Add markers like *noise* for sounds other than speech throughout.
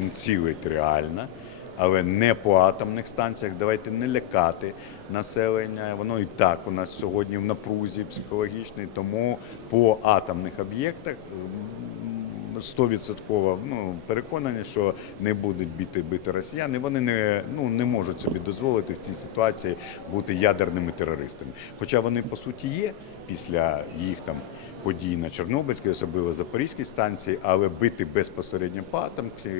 він цілить реально. Але не по атомних станціях. Давайте не лякати населення. Воно і так у нас сьогодні в напрузі психологічній. Тому по атомних об'єктах м, стовідсотково ну, переконані, що не будуть бити бити росіяни. Вони не, ну, не можуть собі дозволити в цій ситуації бути ядерними терористами. Хоча вони по суті є після їх там. Подій на Чорнобильській, особливо Запорізькій станції, але бити безпосередньо по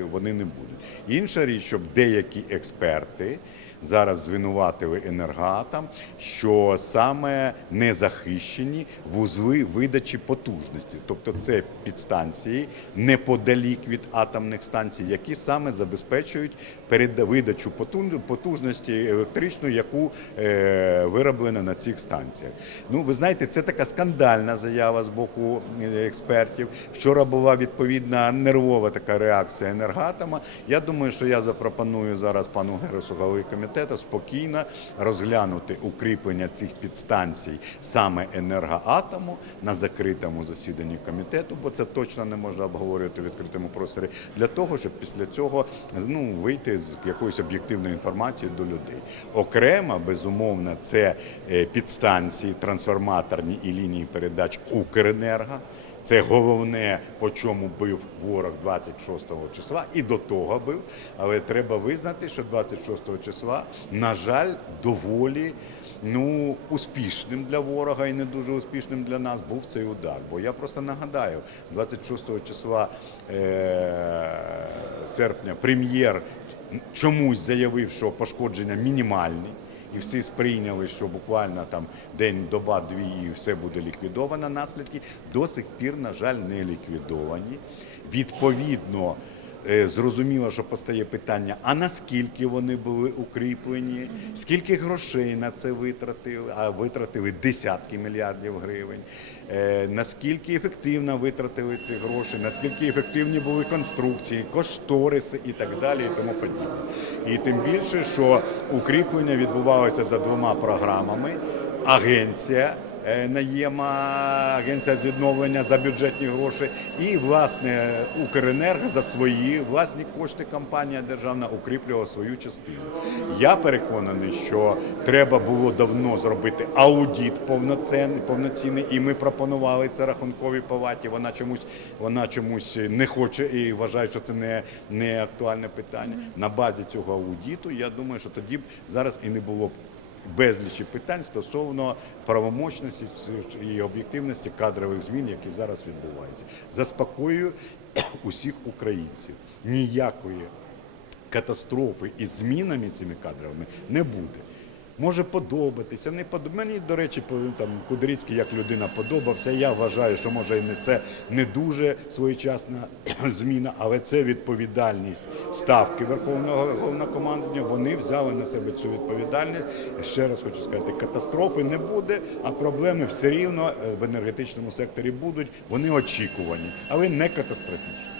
вони не будуть. Інша річ, щоб деякі експерти зараз звинуватили енергоатом, що саме не захищені вузли видачі потужності, тобто це підстанції неподалік від атомних станцій, які саме забезпечують видачу потужності електричної, яку е, вироблено на цих станціях. Ну, ви знаєте, це така скандальна заява з боку е, експертів. Вчора була відповідна нервова така реакція енергатома. Я думаю, що я запропоную зараз пану Гересу голові комітету спокійно розглянути укріплення цих підстанцій саме енергоатому на закритому засіданні комітету, бо це точно не можна обговорювати в відкритому просторі для того, щоб після цього ну вийти з якоюсь об'єктивною інформацією до людей. Окремо, безумовно, це е, підстанції, трансформаторні і лінії передач Укренерго. Це головне, по чому бив ворог 26 числа, і до того бив. Але треба визнати, що 26 числа, на жаль, доволі ну, успішним для ворога і не дуже успішним для нас був цей удар. Бо я просто нагадаю, 26 числа е- серпня прем'єр чомусь заявив, що пошкодження мінімальні. І всі сприйняли, що буквально там день, доба, дві, і все буде ліквідовано. Наслідки до сих пір, на жаль, не ліквідовані. Відповідно, зрозуміло, що постає питання: а наскільки вони були укріплені, скільки грошей на це витратили? А витратили десятки мільярдів гривень. Е, Наскільки ефективно витратили ці гроші, наскільки ефективні були конструкції, кошториси і так далі, і тому подібне. І тим більше, що укріплення відбувалося за двома програмами. Агенція е, наєма, агенція з відновлення за бюджетні гроші, і власне Укренерго за свої власні кошти компанія державна укріплювала свою частину. Я переконаний, що треба було давно зробити аудіт повноцінний, і ми пропонували це рахунковій палаті. Вона чомусь вона чомусь не хоче і вважає, що це не, не актуальне питання. На базі цього аудіту я думаю, що тоді б зараз і не було безлічі питань стосовно правомочності і об'єктивності кадрових змін, які зараз відбуваються. Заспокоюю *coughs* усіх українців. Ніякої катастрофи із змінами цими кадровими не буде. Може подобатися, не подобатися. Мені, до речі, там Кудрицький як людина подобався. Я вважаю, що може і не це не дуже своєчасна *clears throat* зміна, але це відповідальність ставки Верховного головнокомандування. Вони взяли на себе цю відповідальність. Ще раз хочу сказати, катастрофи не буде, а проблеми все рівно е, в енергетичному секторі будуть. Вони очікувані, але не катастрофічні.